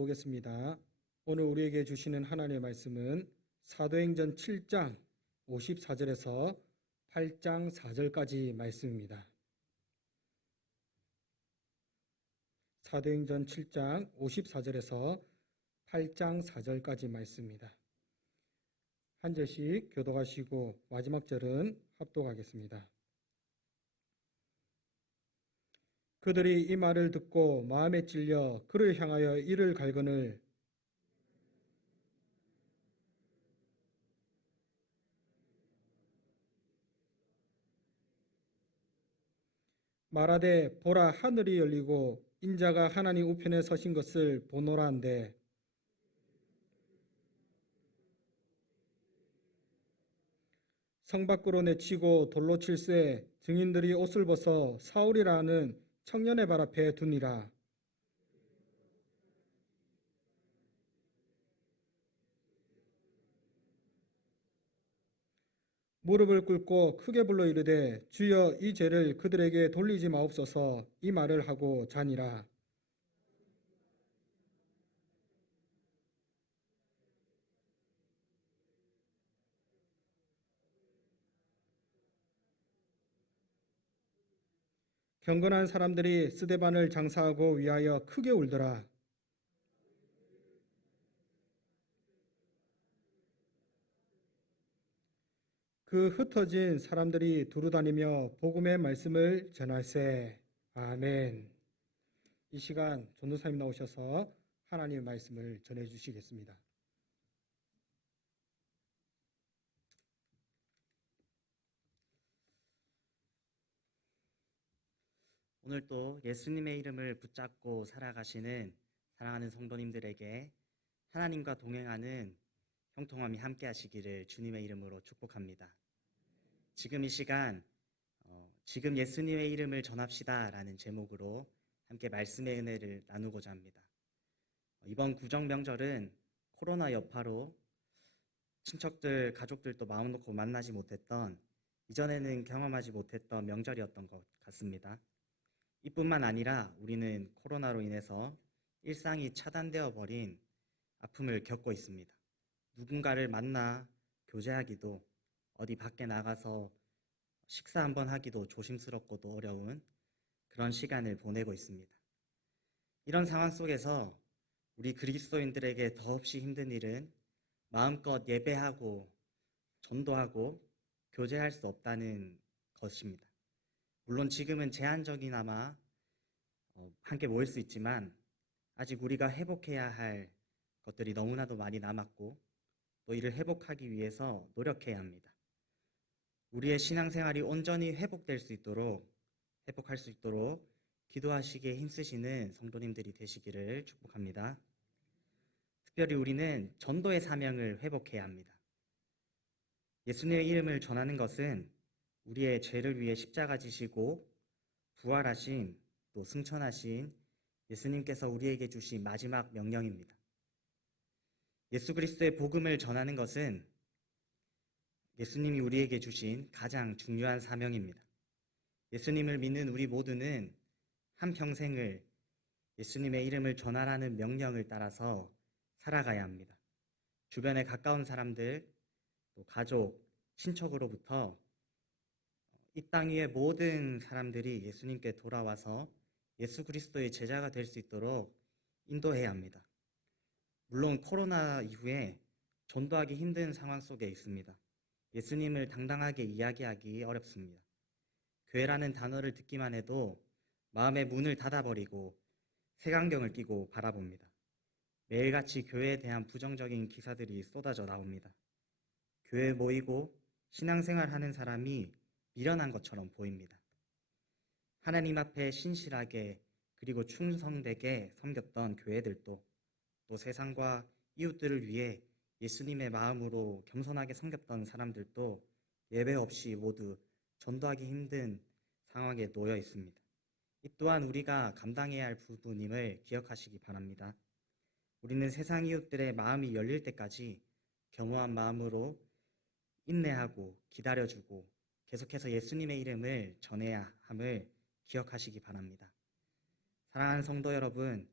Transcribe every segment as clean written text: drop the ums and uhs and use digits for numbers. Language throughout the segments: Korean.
보겠습니다. 오늘 우리에게 주시는 하나님의 말씀은 사도행전 7장 54절에서 8장 4절까지 말씀입니다. 사도행전 7장 54절에서 8장 4절까지 말씀입니다. 한 절씩 교독하시고 마지막 절은 합독하겠습니다. 그들이 이 말을 듣고 마음에 찔려 그를 향하여 이를 갈거늘 말하되 보라 하늘이 열리고 인자가 하나님 우편에 서신 것을 보노라 한데 성 밖으로 내치고 돌로 칠세 증인들이 옷을 벗어 사울이라 하는 청년의 발 앞에 두니라. 무릎을 꿇고 크게 불러 이르되 주여 이 죄를 그들에게 돌리지 마옵소서 이 말을 하고 자니라. 경건한 사람들이 스데반을 장사하고 위하여 크게 울더라. 그 흩어진 사람들이 두루다니며 복음의 말씀을 전할세. 아멘. 이 시간 전도사님 나오셔서 하나님의 말씀을 전해주시겠습니다. 오늘도 예수님의 이름을 붙잡고 살아가시는 사랑하는 성도님들에게 하나님과 동행하는 형통함이 함께 하시기를 주님의 이름으로 축복합니다. 지금 이 시간 지금 예수님의 이름을 전합시다 라는 제목으로 함께 말씀의 은혜를 나누고자 합니다. 이번 구정 명절은 코로나 여파로 친척들, 가족들도 마음 놓고 만나지 못했던, 이전에는 경험하지 못했던 명절이었던 것 같습니다. 이뿐만 아니라 우리는 코로나로 인해서 일상이 차단되어 버린 아픔을 겪고 있습니다. 누군가를 만나 교제하기도, 어디 밖에 나가서 식사 한번 하기도 조심스럽고도 어려운 그런 시간을 보내고 있습니다. 이런 상황 속에서 우리 그리스도인들에게 더없이 힘든 일은 마음껏 예배하고 전도하고 교제할 수 없다는 것입니다. 물론 지금은 제한적이나마 함께 모일 수 있지만 아직 우리가 회복해야 할 것들이 너무나도 많이 남았고 또 이를 회복하기 위해서 노력해야 합니다. 우리의 신앙생활이 온전히 회복할 수 있도록 기도하시기에 힘쓰시는 성도님들이 되시기를 축복합니다. 특별히 우리는 전도의 사명을 회복해야 합니다. 예수님의 이름을 전하는 것은 우리의 죄를 위해 십자가 지시고 부활하신 또 승천하신 예수님께서 우리에게 주신 마지막 명령입니다. 예수 그리스도의 복음을 전하는 것은 예수님이 우리에게 주신 가장 중요한 사명입니다. 예수님을 믿는 우리 모두는 한평생을 예수님의 이름을 전하라는 명령을 따라서 살아가야 합니다. 주변에 가까운 사람들, 또 가족, 친척으로부터 이 땅 위의 모든 사람들이 예수님께 돌아와서 예수 그리스도의 제자가 될 수 있도록 인도해야 합니다. 물론 코로나 이후에 전도하기 힘든 상황 속에 있습니다. 예수님을 당당하게 이야기하기 어렵습니다. 교회라는 단어를 듣기만 해도 마음의 문을 닫아버리고 색안경을 끼고 바라봅니다. 매일같이 교회에 대한 부정적인 기사들이 쏟아져 나옵니다. 교회에 모이고 신앙생활하는 사람이 미련한 것처럼 보입니다. 하나님 앞에 신실하게 그리고 충성되게 섬겼던 교회들도 또 세상과 이웃들을 위해 예수님의 마음으로 겸손하게 섬겼던 사람들도 예배 없이 모두 전도하기 힘든 상황에 놓여 있습니다. 이 또한 우리가 감당해야 할 부분임을 기억하시기 바랍니다. 우리는 세상 이웃들의 마음이 열릴 때까지 겸허한 마음으로 인내하고 기다려주고 계속해서 예수님의 이름을 전해야 함을 기억하시기 바랍니다. 사랑하는 성도 여러분,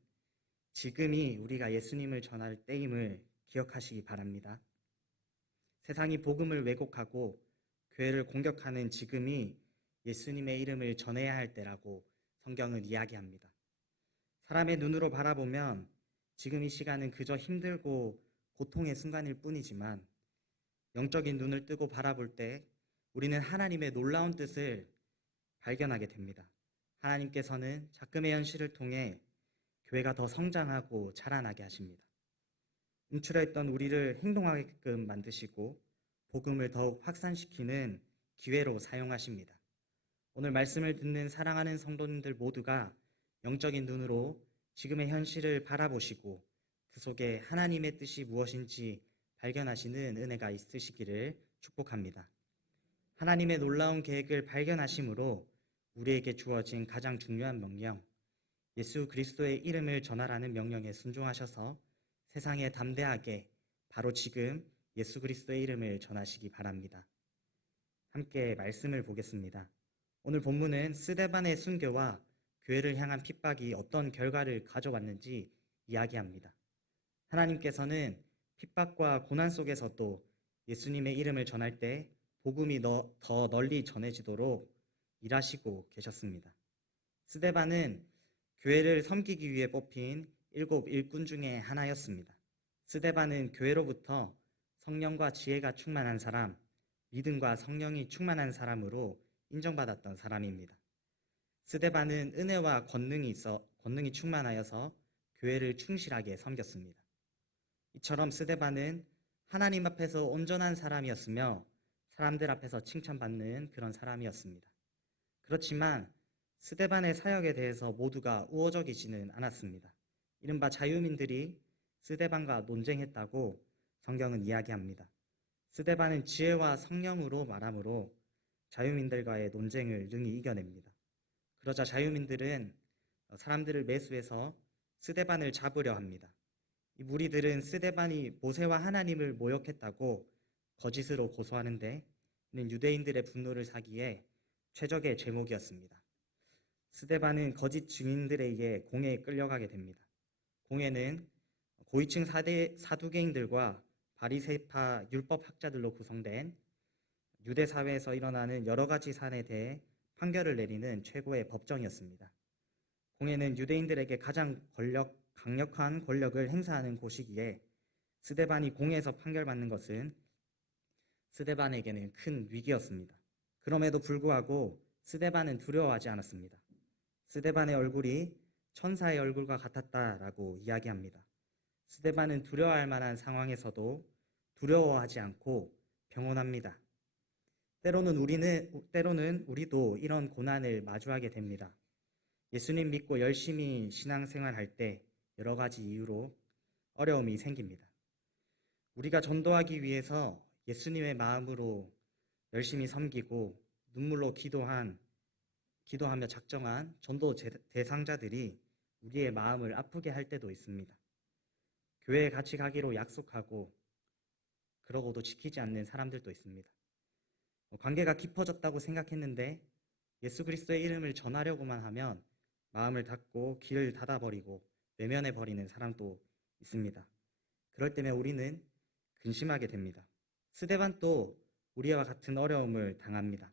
지금이 우리가 예수님을 전할 때임을 기억하시기 바랍니다. 세상이 복음을 왜곡하고 교회를 공격하는 지금이 예수님의 이름을 전해야 할 때라고 성경은 이야기합니다. 사람의 눈으로 바라보면 지금 이 시간은 그저 힘들고 고통의 순간일 뿐이지만 영적인 눈을 뜨고 바라볼 때 우리는 하나님의 놀라운 뜻을 발견하게 됩니다. 하나님께서는 작금의 현실을 통해 교회가 더 성장하고 자라나게 하십니다. 움츠려있던 우리를 행동하게끔 만드시고 복음을 더욱 확산시키는 기회로 사용하십니다. 오늘 말씀을 듣는 사랑하는 성도님들 모두가 영적인 눈으로 지금의 현실을 바라보시고 그 속에 하나님의 뜻이 무엇인지 발견하시는 은혜가 있으시기를 축복합니다. 하나님의 놀라운 계획을 발견하심으로 우리에게 주어진 가장 중요한 명령, 예수 그리스도의 이름을 전하라는 명령에 순종하셔서 세상에 담대하게 바로 지금 예수 그리스도의 이름을 전하시기 바랍니다. 함께 말씀을 보겠습니다. 오늘 본문은 스데반의 순교와 교회를 향한 핍박이 어떤 결과를 가져왔는지 이야기합니다. 하나님께서는 핍박과 고난 속에서도 예수님의 이름을 전할 때 복음이 더 널리 전해지도록 일하시고 계셨습니다. 스데반은 교회를 섬기기 위해 뽑힌 7 일꾼 중에 하나였습니다. 스데반은 교회로부터 성령과 지혜가 충만한 사람, 믿음과 성령이 충만한 사람으로 인정받았던 사람입니다. 스데반은 은혜와 권능이 충만하여서 교회를 충실하게 섬겼습니다. 이처럼 스데반은 하나님 앞에서 온전한 사람이었으며 사람들 앞에서 칭찬받는 그런 사람이었습니다. 그렇지만 스데반의 사역에 대해서 모두가 우호적이지는 않았습니다. 이른바 자유민들이 스데반과 논쟁했다고 성경은 이야기합니다. 스데반은 지혜와 성령으로 말하므로 자유민들과의 논쟁을 능히 이겨냅니다. 그러자 자유민들은 사람들을 매수해서 스데반을 잡으려 합니다. 이 무리들은 스데반이 모세와 하나님을 모욕했다고 거짓으로 고소하는데 이는 유대인들의 분노를 사기에 최적의 제목이었습니다. 스데반은 거짓 증인들에 의해 공회에 끌려가게 됩니다. 공회는 고위층 사두개인들과 바리새파 율법학자들로 구성된 유대 사회에서 일어나는 여러 가지 사안에 대해 판결을 내리는 최고의 법정이었습니다. 공회는 유대인들에게 가장 강력한 권력을 행사하는 곳이기에 스데반이 공회에서 판결받는 것은 스데반에게는 큰 위기였습니다. 그럼에도 불구하고 스데반은 두려워하지 않았습니다. 스데반의 얼굴이 천사의 얼굴과 같았다라고 이야기합니다. 스데반은 두려워할 만한 상황에서도 두려워하지 않고 평온합니다. 때로는 우리도 이런 고난을 마주하게 됩니다. 예수님 믿고 열심히 신앙생활할 때 여러 가지 이유로 어려움이 생깁니다. 우리가 전도하기 위해서 예수님의 마음으로 열심히 섬기고 눈물로 기도하며 작정한 전도 대상자들이 우리의 마음을 아프게 할 때도 있습니다. 교회에 같이 가기로 약속하고 그러고도 지키지 않는 사람들도 있습니다. 관계가 깊어졌다고 생각했는데 예수 그리스도의 이름을 전하려고만 하면 마음을 닫고 길을 닫아버리고 외면해버리는 사람도 있습니다. 그럴 때면 우리는 근심하게 됩니다. 스데반도 우리와 같은 어려움을 당합니다.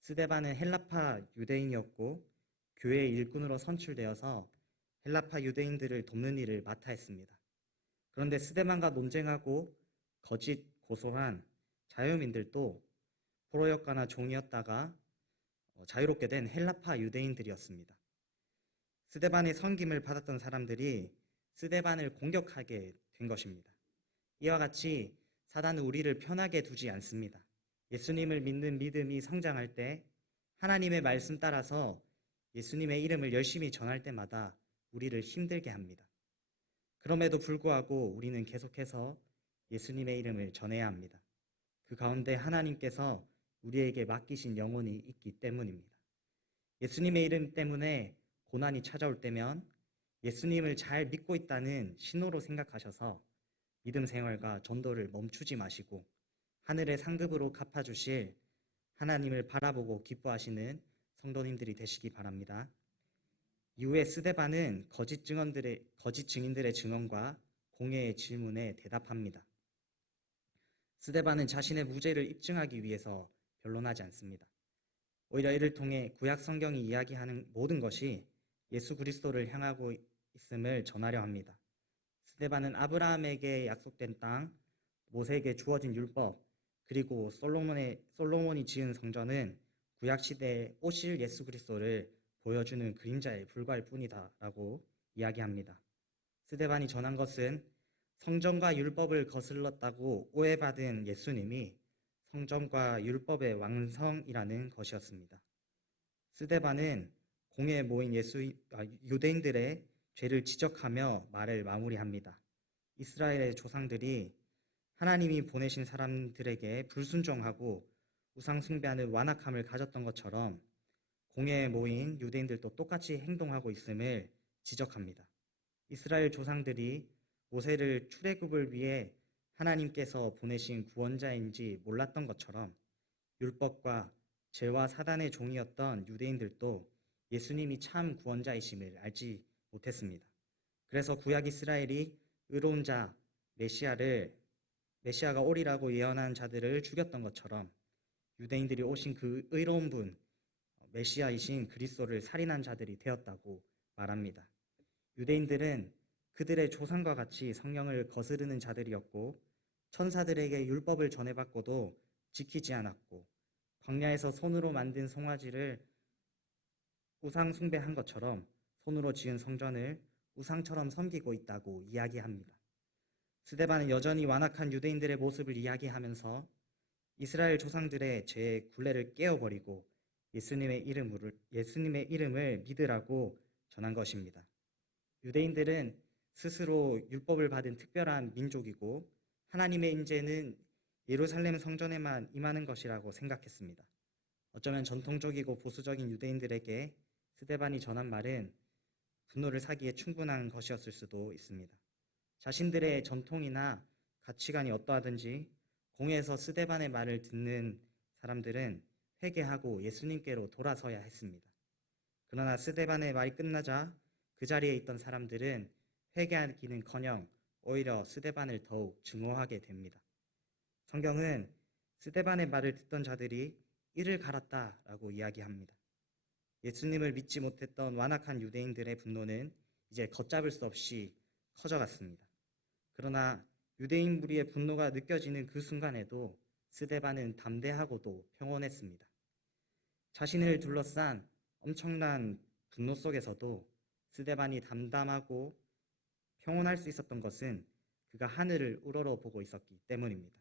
스데반은 헬라파 유대인이었고 교회의 일꾼으로 선출되어서 헬라파 유대인들을 돕는 일을 맡아 했습니다. 그런데 스데반과 논쟁하고 거짓 고소한 자유민들도 포로역가나 종이었다가 자유롭게 된 헬라파 유대인들이었습니다. 스데반의 섬김을 받았던 사람들이 스데반을 공격하게 된 것입니다. 이와 같이 사단은 우리를 편하게 두지 않습니다. 예수님을 믿는 믿음이 성장할 때 하나님의 말씀 따라서 예수님의 이름을 열심히 전할 때마다 우리를 힘들게 합니다. 그럼에도 불구하고 우리는 계속해서 예수님의 이름을 전해야 합니다. 그 가운데 하나님께서 우리에게 맡기신 영혼이 있기 때문입니다. 예수님의 이름 때문에 고난이 찾아올 때면 예수님을 잘 믿고 있다는 신호로 생각하셔서 믿음 생활과 전도를 멈추지 마시고 하늘의 상급으로 갚아주실 하나님을 바라보고 기뻐하시는 성도님들이 되시기 바랍니다. 이후에 스데반은 거짓 증인들의 증언과 공회의 질문에 대답합니다. 스데반은 자신의 무죄를 입증하기 위해서 변론하지 않습니다. 오히려 이를 통해 구약 성경이 이야기하는 모든 것이 예수 그리스도를 향하고 있음을 전하려 합니다. 스데반은 아브라함에게 약속된 땅, 모세에게 주어진 율법, 그리고 솔로몬이 지은 성전은 구약 시대에 오실 예수 그리스도를 보여주는 그림자에 불과할 뿐이다라고 이야기합니다. 스데반이 전한 것은 성전과 율법을 거슬렀다고 오해받은 예수님이 성전과 율법의 완성이라는 것이었습니다. 스데반은 공회에 모인 유대인들의 죄를 지적하며 말을 마무리합니다. 이스라엘의 조상들이 하나님이 보내신 사람들에게 불순종하고 우상 숭배하는 완악함을 가졌던 것처럼 공회에 모인 유대인들도 똑같이 행동하고 있음을 지적합니다. 이스라엘 조상들이 모세를 출애굽을 위해 하나님께서 보내신 구원자인지 몰랐던 것처럼 율법과 죄와 사단의 종이었던 유대인들도 예수님이 참 구원자이심을 알지 못했습니다. 그래서 구약 이스라엘이 의로운 자 메시아가 오리라고 예언한 자들을 죽였던 것처럼 유대인들이 오신 그 의로운 분 메시아이신 그리스도를 살인한 자들이 되었다고 말합니다. 유대인들은 그들의 조상과 같이 성령을 거스르는 자들이었고 천사들에게 율법을 전해받고도 지키지 않았고 광야에서 손으로 만든 송아지를 우상 숭배한 것처럼 손으로 지은 성전을 우상처럼 섬기고 있다고 이야기합니다. 스데반은 여전히 완악한 유대인들의 모습을 이야기하면서 이스라엘 조상들의 죄의 굴레를 깨어버리고 예수님의 이름을 믿으라고 전한 것입니다. 유대인들은 스스로 율법을 받은 특별한 민족이고 하나님의 임재는 예루살렘 성전에만 임하는 것이라고 생각했습니다. 어쩌면 전통적이고 보수적인 유대인들에게 스데반이 전한 말은 분노를 사기에 충분한 것이었을 수도 있습니다. 자신들의 전통이나 가치관이 어떠하든지 공회에서 스데반의 말을 듣는 사람들은 회개하고 예수님께로 돌아서야 했습니다. 그러나 스데반의 말이 끝나자 그 자리에 있던 사람들은 회개하기는커녕 오히려 스데반을 더욱 증오하게 됩니다. 성경은 스데반의 말을 듣던 자들이 이를 갈았다라고 이야기합니다. 예수님을 믿지 못했던 완악한 유대인들의 분노는 이제 걷잡을 수 없이 커져갔습니다. 그러나 유대인 무리의 분노가 느껴지는 그 순간에도 스데반은 담대하고도 평온했습니다. 자신을 둘러싼 엄청난 분노 속에서도 스데반이 담담하고 평온할 수 있었던 것은 그가 하늘을 우러러 보고 있었기 때문입니다.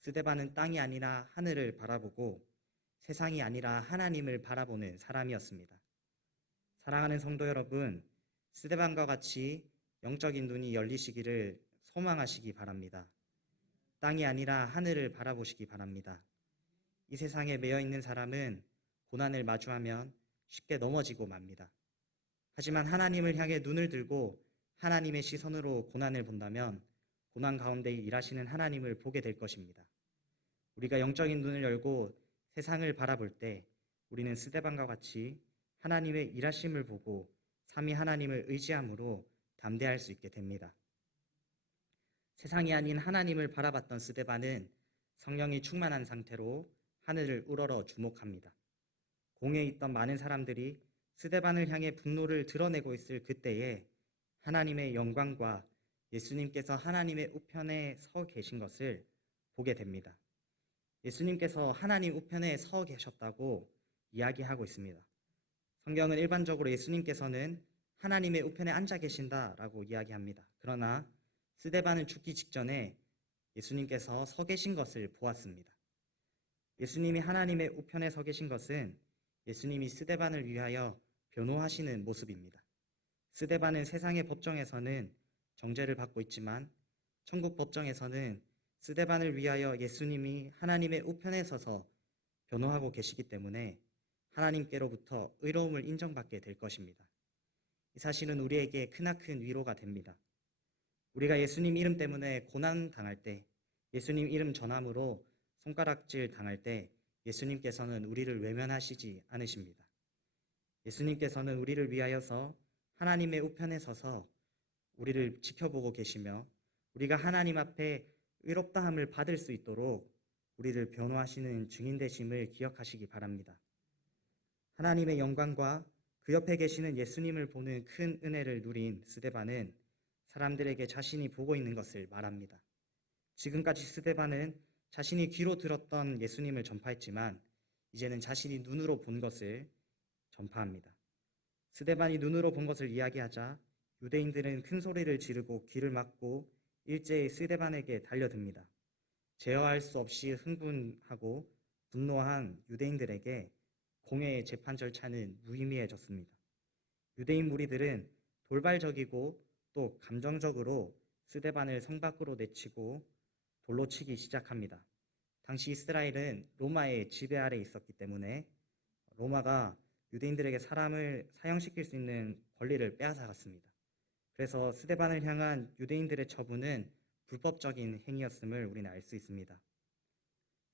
스데반은 땅이 아니라 하늘을 바라보고 세상이 아니라 하나님을 바라보는 사람이었습니다. 사랑하는 성도 여러분, 스데반과 같이 영적인 눈이 열리시기를 소망하시기 바랍니다. 땅이 아니라 하늘을 바라보시기 바랍니다. 이 세상에 매여 있는 사람은 고난을 마주하면 쉽게 넘어지고 맙니다. 하지만 하나님을 향해 눈을 들고 하나님의 시선으로 고난을 본다면 고난 가운데 일하시는 하나님을 보게 될 것입니다. 우리가 영적인 눈을 열고 세상을 바라볼 때 우리는 스데반과 같이 하나님의 일하심을 보고 삼위 하나님을 의지함으로 담대할 수 있게 됩니다. 세상이 아닌 하나님을 바라봤던 스데반은 성령이 충만한 상태로 하늘을 우러러 주목합니다. 공회에 있던 많은 사람들이 스데반을 향해 분노를 드러내고 있을 그때에 하나님의 영광과 예수님께서 하나님의 우편에 서 계신 것을 보게 됩니다. 예수님께서 하나님 우편에 서 계셨다고 이야기하고 있습니다. 성경은 일반적으로 예수님께서는 하나님의 우편에 앉아 계신다라고 이야기합니다. 그러나 스데반은 죽기 직전에 예수님께서 서 계신 것을 보았습니다. 예수님이 하나님의 우편에 서 계신 것은 예수님이 스데반을 위하여 변호하시는 모습입니다. 스데반은 세상의 법정에서는 정죄를 받고 있지만 천국 법정에서는 스데반을 위하여 예수님이 하나님의 우편에 서서 변호하고 계시기 때문에 하나님께로부터 의로움을 인정받게 될 것입니다. 이 사실은 우리에게 크나큰 위로가 됩니다. 우리가 예수님 이름 때문에 고난 당할 때, 예수님 이름 전함으로 손가락질 당할 때 예수님께서는 우리를 외면하시지 않으십니다. 예수님께서는 우리를 위하여서 하나님의 우편에 서서 우리를 지켜보고 계시며 우리가 하나님 앞에 의롭다함을 받을 수 있도록 우리를 변호하시는 증인 되심을 기억하시기 바랍니다. 하나님의 영광과 그 옆에 계시는 예수님을 보는 큰 은혜를 누린 스데반은 사람들에게 자신이 보고 있는 것을 말합니다. 지금까지 스데반은 자신이 귀로 들었던 예수님을 전파했지만 이제는 자신이 눈으로 본 것을 전파합니다. 스데반이 눈으로 본 것을 이야기하자 유대인들은 큰 소리를 지르고 귀를 막고 일제히 스데반에게 달려듭니다. 제어할 수 없이 흥분하고 분노한 유대인들에게 공회의 재판 절차는 무의미해졌습니다. 유대인 무리들은 돌발적이고 또 감정적으로 스데반을 성 밖으로 내치고 돌로 치기 시작합니다. 당시 이스라엘은 로마의 지배 아래 있었기 때문에 로마가 유대인들에게 사람을 사형시킬 수 있는 권리를 빼앗아갔습니다. 그래서 스데반을 향한 유대인들의 처분은 불법적인 행위였음을 우리는 알 수 있습니다.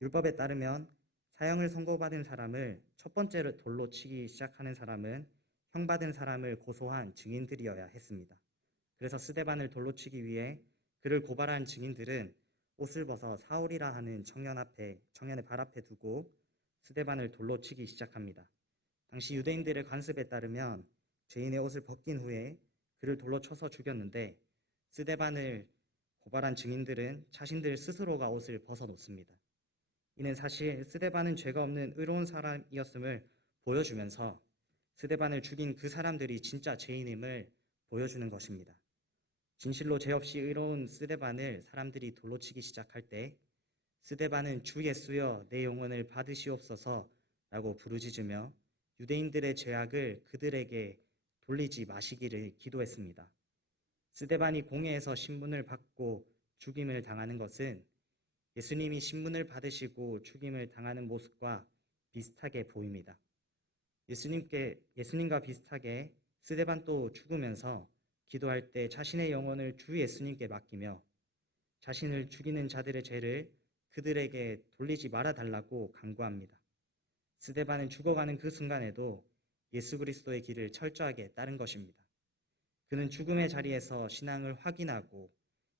율법에 따르면 사형을 선고받은 사람을 첫 번째로 돌로 치기 시작하는 사람은 형 받은 사람을 고소한 증인들이어야 했습니다. 그래서 스데반을 돌로 치기 위해 그를 고발한 증인들은 옷을 벗어 사울이라 하는 청년의 발 앞에 두고 스데반을 돌로 치기 시작합니다. 당시 유대인들의 관습에 따르면 죄인의 옷을 벗긴 후에 그를 돌로 쳐서 죽였는데 스데반을 고발한 증인들은 자신들 스스로가 옷을 벗어놓습니다. 이는 사실 스데반은 죄가 없는 의로운 사람이었음을 보여주면서 스데반을 죽인 그 사람들이 진짜 죄인임을 보여주는 것입니다. 진실로 죄 없이 의로운 스데반을 사람들이 돌로 치기 시작할 때 스데반은 주 예수여 내 영혼을 받으시옵소서 라고 부르짖으며 유대인들의 죄악을 그들에게 돌리지 마시기를 기도했습니다. 스데반이 공회에서 신문을 받고 죽임을 당하는 것은 예수님이 신문을 받으시고 죽임을 당하는 모습과 비슷하게 보입니다. 예수님과 비슷하게 스데반도 죽으면서 기도할 때 자신의 영혼을 주 예수님께 맡기며 자신을 죽이는 자들의 죄를 그들에게 돌리지 말아달라고 간구합니다. 스데반은 죽어가는 그 순간에도 예수 그리스도의 길을 철저하게 따른 것입니다. 그는 죽음의 자리에서 신앙을 확인하고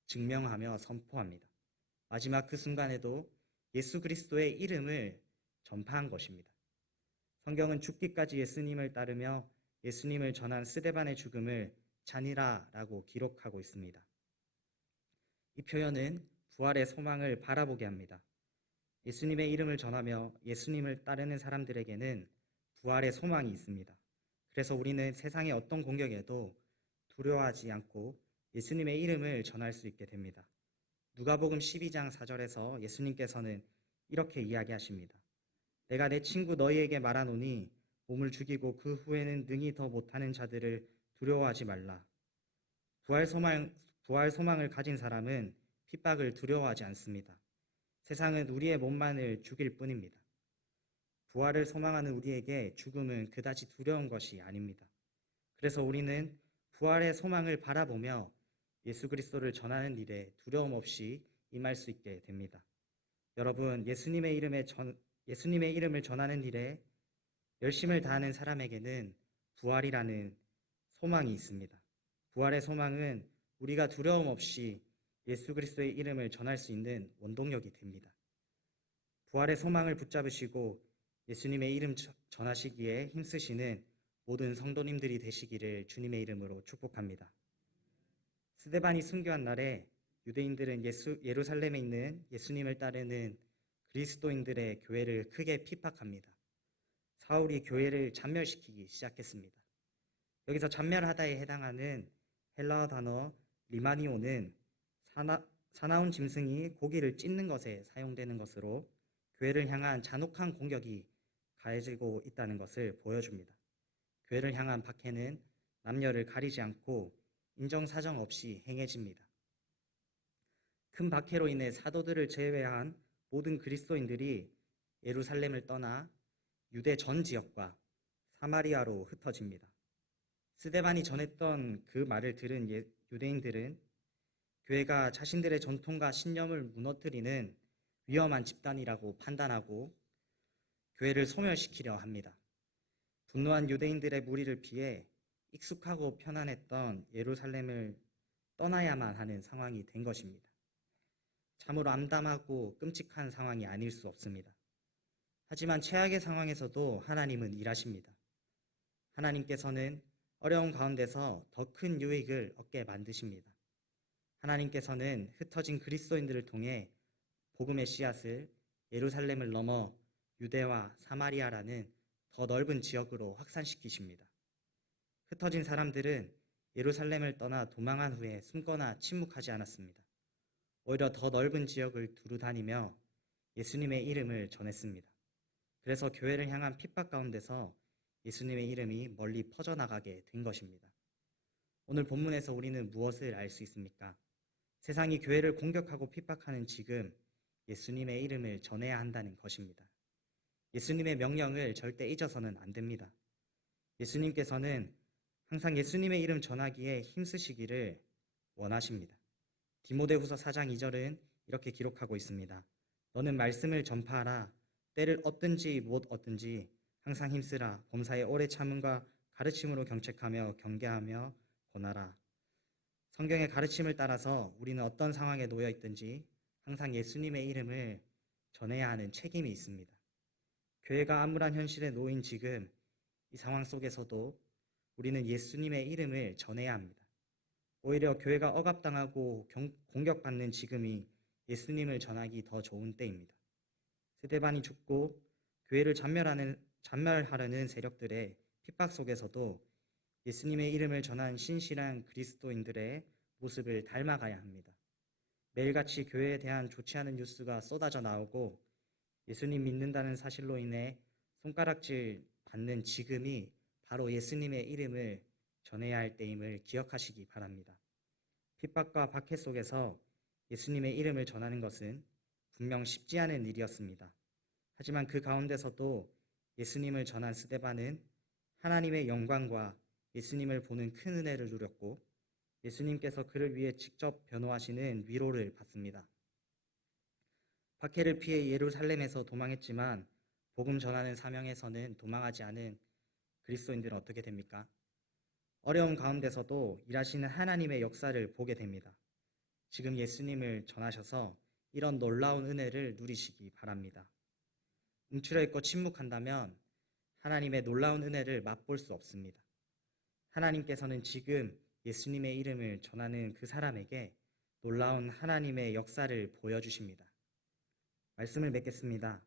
증명하며 선포합니다. 마지막 그 순간에도 예수 그리스도의 이름을 전파한 것입니다. 성경은 죽기까지 예수님을 따르며 예수님을 전한 스데반의 죽음을 잔이라라고 기록하고 있습니다. 이 표현은 부활의 소망을 바라보게 합니다. 예수님의 이름을 전하며 예수님을 따르는 사람들에게는 부활의 소망이 있습니다. 그래서 우리는 세상의 어떤 공격에도 두려워하지 않고 예수님의 이름을 전할 수 있게 됩니다. 누가복음 12장 4절에서 예수님께서는 이렇게 이야기하십니다. 내가 내 친구 너희에게 말하노니 몸을 죽이고 그 후에는 능히 더 못하는 자들을 두려워하지 말라. 부활 소망을 가진 사람은 핍박을 두려워하지 않습니다. 세상은 우리의 몸만을 죽일 뿐입니다. 부활을 소망하는 우리에게 죽음은 그다지 두려운 것이 아닙니다. 그래서 우리는 부활의 소망을 바라보며 예수 그리스도를 전하는 일에 두려움 없이 임할 수 있게 됩니다. 여러분, 예수님의 이름을 전하는 일에 열심을 다하는 사람에게는 부활이라는 소망이 있습니다. 부활의 소망은 우리가 두려움 없이 예수 그리스도의 이름을 전할 수 있는 원동력이 됩니다. 부활의 소망을 붙잡으시고 예수님의 이름 전하시기에 힘쓰시는 모든 성도님들이 되시기를 주님의 이름으로 축복합니다. 스데반이 순교한 날에 유대인들은 예루살렘에 있는 예수님을 따르는 그리스도인들의 교회를 크게 핍박합니다. 사울이 교회를 잔멸시키기 시작했습니다. 여기서 잔멸하다에 해당하는 헬라어 단어 리마니오는 사나운 짐승이 고기를 찢는 것에 사용되는 것으로 교회를 향한 잔혹한 공격이 가해지고 있다는 것을 보여줍니다. 교회를 향한 박해는 남녀를 가리지 않고 인정사정 없이 행해집니다. 큰 박해로 인해 사도들을 제외한 모든 그리스도인들이 예루살렘을 떠나 유대 전 지역과 사마리아로 흩어집니다. 스데반이 전했던 그 말을 들은 유대인들은 교회가 자신들의 전통과 신념을 무너뜨리는 위험한 집단이라고 판단하고 교회를 소멸시키려 합니다. 분노한 유대인들의 무리를 피해 익숙하고 편안했던 예루살렘을 떠나야만 하는 상황이 된 것입니다. 참으로 암담하고 끔찍한 상황이 아닐 수 없습니다. 하지만 최악의 상황에서도 하나님은 일하십니다. 하나님께서는 어려운 가운데서 더 큰 유익을 얻게 만드십니다. 하나님께서는 흩어진 그리스도인들을 통해 복음의 씨앗을 예루살렘을 넘어 유대와 사마리아라는 더 넓은 지역으로 확산시키십니다. 흩어진 사람들은 예루살렘을 떠나 도망한 후에 숨거나 침묵하지 않았습니다. 오히려 더 넓은 지역을 두루 다니며 예수님의 이름을 전했습니다. 그래서 교회를 향한 핍박 가운데서 예수님의 이름이 멀리 퍼져나가게 된 것입니다. 오늘 본문에서 우리는 무엇을 알 수 있습니까? 세상이 교회를 공격하고 핍박하는 지금 예수님의 이름을 전해야 한다는 것입니다. 예수님의 명령을 절대 잊어서는 안 됩니다. 예수님께서는 항상 예수님의 이름 전하기에 힘쓰시기를 원하십니다. 디모데후서 4장 2절은 이렇게 기록하고 있습니다. 너는 말씀을 전파하라. 때를 얻든지 못 얻든지 항상 힘쓰라. 범사에 오래 참음과 가르침으로 경책하며 경계하며 권하라. 성경의 가르침을 따라서 우리는 어떤 상황에 놓여 있든지 항상 예수님의 이름을 전해야 하는 책임이 있습니다. 교회가 암울한 현실에 놓인 지금 이 상황 속에서도 우리는 예수님의 이름을 전해야 합니다. 오히려 교회가 억압당하고 공격받는 지금이 예수님을 전하기 더 좋은 때입니다. 스데반이 죽고 교회를 잔멸하려는 세력들의 핍박 속에서도 예수님의 이름을 전한 신실한 그리스도인들의 모습을 닮아가야 합니다. 매일같이 교회에 대한 좋지 않은 뉴스가 쏟아져 나오고 예수님 믿는다는 사실로 인해 손가락질 받는 지금이 바로 예수님의 이름을 전해야 할 때임을 기억하시기 바랍니다. 핍박과 박해 속에서 예수님의 이름을 전하는 것은 분명 쉽지 않은 일이었습니다. 하지만 그 가운데서도 예수님을 전한 스데반은 하나님의 영광과 예수님을 보는 큰 은혜를 누렸고 예수님께서 그를 위해 직접 변호하시는 위로를 받습니다. 박해를 피해 예루살렘에서 도망했지만 복음 전하는 사명에서는 도망하지 않은 그리스도인들은 어떻게 됩니까? 어려운 가운데서도 일하시는 하나님의 역사를 보게 됩니다. 지금 예수님을 전하셔서 이런 놀라운 은혜를 누리시기 바랍니다. 움츠려 있고 침묵한다면 하나님의 놀라운 은혜를 맛볼 수 없습니다. 하나님께서는 지금 예수님의 이름을 전하는 그 사람에게 놀라운 하나님의 역사를 보여주십니다. 말씀을 맺겠습니다.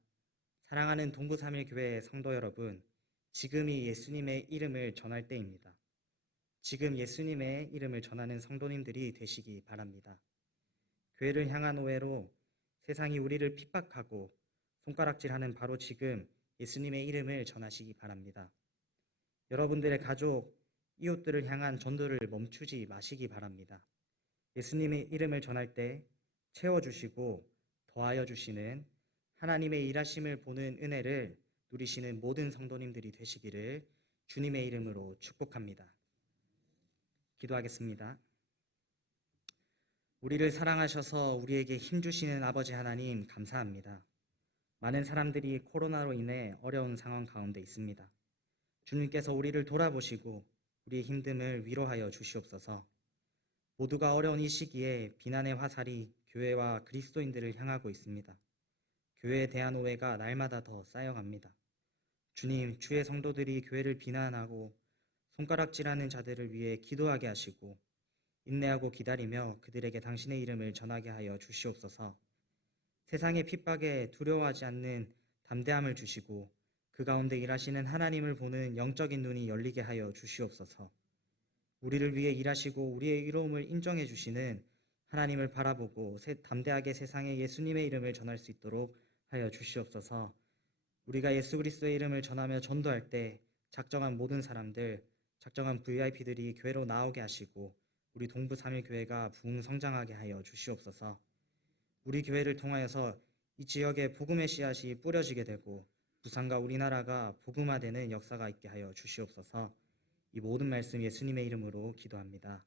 사랑하는 동부삼일교회의 성도 여러분, 지금이 예수님의 이름을 전할 때입니다. 지금 예수님의 이름을 전하는 성도님들이 되시기 바랍니다. 교회를 향한 오해로 세상이 우리를 핍박하고 손가락질하는 바로 지금 예수님의 이름을 전하시기 바랍니다. 여러분들의 가족, 이웃들을 향한 전도를 멈추지 마시기 바랍니다. 예수님의 이름을 전할 때 채워주시고 더하여 주시는 하나님의 일하심을 보는 은혜를 누리시는 모든 성도님들이 되시기를 주님의 이름으로 축복합니다. 기도하겠습니다. 우리를 사랑하셔서 우리에게 힘주시는 아버지 하나님 감사합니다. 많은 사람들이 코로나로 인해 어려운 상황 가운데 있습니다. 주님께서 우리를 돌아보시고 우리의 힘듦을 위로하여 주시옵소서. 모두가 어려운 이 시기에 비난의 화살이 교회와 그리스도인들을 향하고 있습니다. 교회에 대한 오해가 날마다 더 쌓여갑니다. 주님, 주의 성도들이 교회를 비난하고 손가락질하는 자들을 위해 기도하게 하시고 인내하고 기다리며 그들에게 당신의 이름을 전하게 하여 주시옵소서. 세상의 핍박에 두려워하지 않는 담대함을 주시고 그 가운데 일하시는 하나님을 보는 영적인 눈이 열리게 하여 주시옵소서. 우리를 위해 일하시고 우리의 이로움을 인정해 주시는 하나님을 바라보고 담대하게 세상에 예수님의 이름을 전할 수 있도록 하여 주시옵소서. 우리가 예수 그리스도의 이름을 전하며 전도할 때 작정한 모든 사람들, 작정한 VIP들이 교회로 나오게 하시고 우리 동부 3일 교회가 부흥 성장하게 하여 주시옵소서. 우리 교회를 통하여서 이 지역에 복음의 씨앗이 뿌려지게 되고 부산과 우리나라가 복음화되는 역사가 있게 하여 주시옵소서. 이 모든 말씀 예수님의 이름으로 기도합니다.